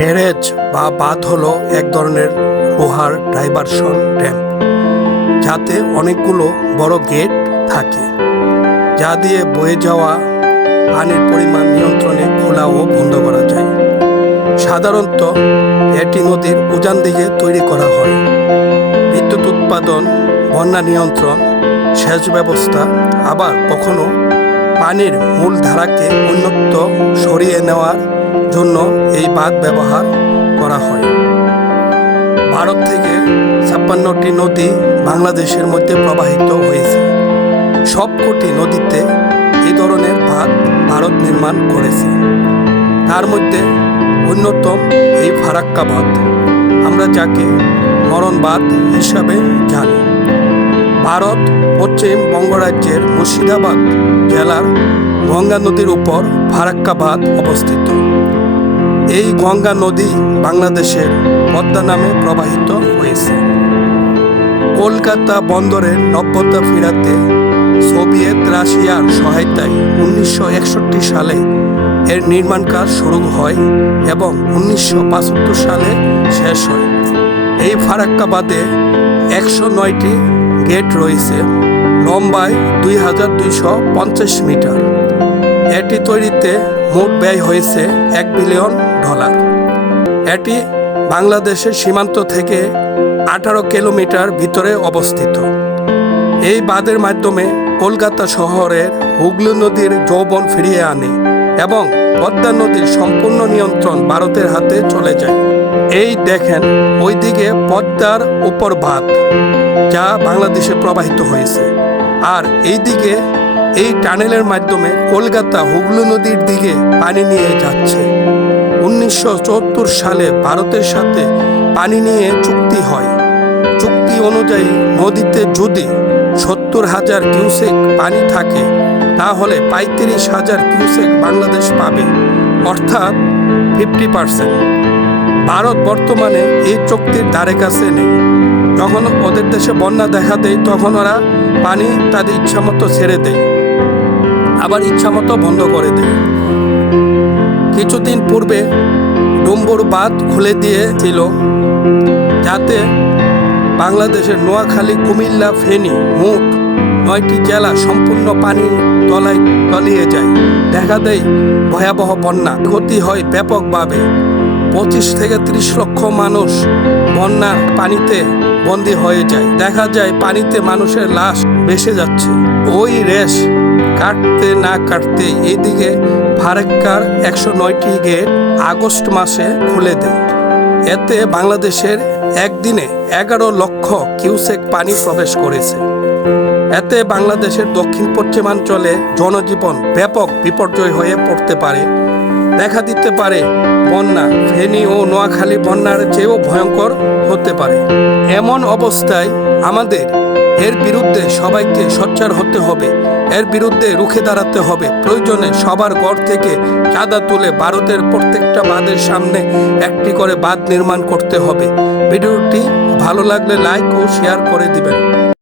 Barrage বা বাঁধ হলো এক ধরনের লোহার ডাইভারশন ড্যাম, যাতে অনেকগুলো বড় গেট থাকে, যা দিয়ে বয়ে যাওয়া পানির পরিমাণ নিয়ন্ত্রণে খোলা ও বন্ধ করা যায়। সাধারণত এটি নদীর উজান দিকে তৈরি করা হয়। বিদ্যুৎ উৎপাদন, বন্যা নিয়ন্ত্রণ, সেচ ব্যবস্থা, আবার কখনো পানির মূল ধারাকে অন্যত্র সরিয়ে নেওয়ার জন্য এই বাঁধ ব্যবহার করা হয়। ভারত থেকে 56টি নদী বাংলাদেশের মধ্যে প্রবাহিত হয়েছে। সবকটি নদীতে এই ধরনের বাঁধ ভারত নির্মাণ করেছে। তার মধ্যে অন্যতম এই ফারাক্কা বাঁধ, আমরা যাকে মরণ বাঁধ হিসাবে জানি। ভারত পশ্চিম বঙ্গরাজ্যের মুর্শিদাবাদ জেলার গঙ্গা নদীর উপর ফারাক্কা বাঁধ অবস্থিত। এই গঙ্গা নদী বাংলাদেশের পদ্মা নামে প্রবাহিত হয়েছে। কলকাতা বন্দরের নব্যতা ফেরাতে সোভিয়েত রাশিয়ার সহায়তায় 1961 সালে এর নির্মাণ কাজ শুরু হয় এবং 1975 সালে শেষ হয়। এই ফারাক্কা বাঁধে 109টি গেট রয়েছে, লম্বায় 2250 মিটার। এটি তৈরিতে মোট ব্যয় হয়েছে $1 বিলিয়ন। এটি বাংলাদেশের সীমান্ত থেকে 18 কিলোমিটার ভিতরে অবস্থিত। এই বাঁধের মাধ্যমে কলকাতা শহরের হুগলি নদীর যৌবন ফিরিয়ে আনে এবং পদ্মা নদীর সম্পূর্ণ নিয়ন্ত্রণ ভারতের হাতে চলে যায়। এই দেখেন, ওইদিকে পদ্মার উপর বাঁধ, যা বাংলাদেশে প্রবাহিত হয়েছে, আর এইদিকে এই টানেলের মাধ্যমে কলকাতা হুগলি নদীর দিকে পানি নিয়ে যাচ্ছে। 1974 সালে ভারতের সাথে পানি নিয়ে চুক্তি হয়। চুক্তি অনুযায়ী নদীতে যদি 70,000 কিউসেক পানি থাকে, তাহলে 35,000 কিউসেক বাংলাদেশ পাবে, অর্থাৎ 50%। ভারত বর্তমানে এই চুক্তির ধারে কাছে নেই। যখন ওদের দেশে বন্যা দেখা দেয়, তখন ওরা পানি তাদের ইচ্ছামতো ছেড়ে দেয়, আবার ইচ্ছামতো বন্ধ করে দেয়। কিছুদিন পূর্বে ডুম্বুর বাঁধ খুলে দিয়েছিল, যাতে বাংলাদেশের নোয়াখালী, কুমিল্লা, ফেনী মোট 9টি জেলা সম্পূর্ণ পানির তলায় তলিয়ে যায়। দেখা দেয় ভয়াবহ বন্যা, ক্ষতি হয় ব্যাপকভাবে। 25 থেকে 30 লক্ষ মানুষ বন্যার পানিতে বন্দী হয়ে যায়। দেখা যায় পানিতে মানুষের লাশ ভেসে যাচ্ছে। ওই রেশ কাটতে না কাটতে এইদিকে ফারাক্কার 109টি গেট আগস্ট মাসে খুলে দেয়। এতে বাংলাদেশের একদিনে 11 লক্ষ কিউসেক পানি প্রবেশ করেছে। এতে বাংলাদেশের দক্ষিণ পশ্চিমাঞ্চলে জনজীবন ব্যাপক বিপর্যয় হয়ে পড়তে পারে। দেখা দিতে পারে বন্যা, ফেনী ও নোয়াখালী বন্যার চেয়েও ভয়ঙ্কর হতে পারে। এমন অবস্থায় আমাদের এর বিরুদ্ধে সবাইকে সোচ্চার হতে হবে, এর বিরুদ্ধে রুখে দাঁড়াতে হবে। প্রয়োজনে সবার ঘর থেকে চাঁদা তুলে ভারতের প্রত্যেকটা বাঁধের সামনে একটি করে বাঁধ নির্মাণ করতে হবে। ভিডিওটি ভালো লাগলে লাইক ও শেয়ার করে দিবেন।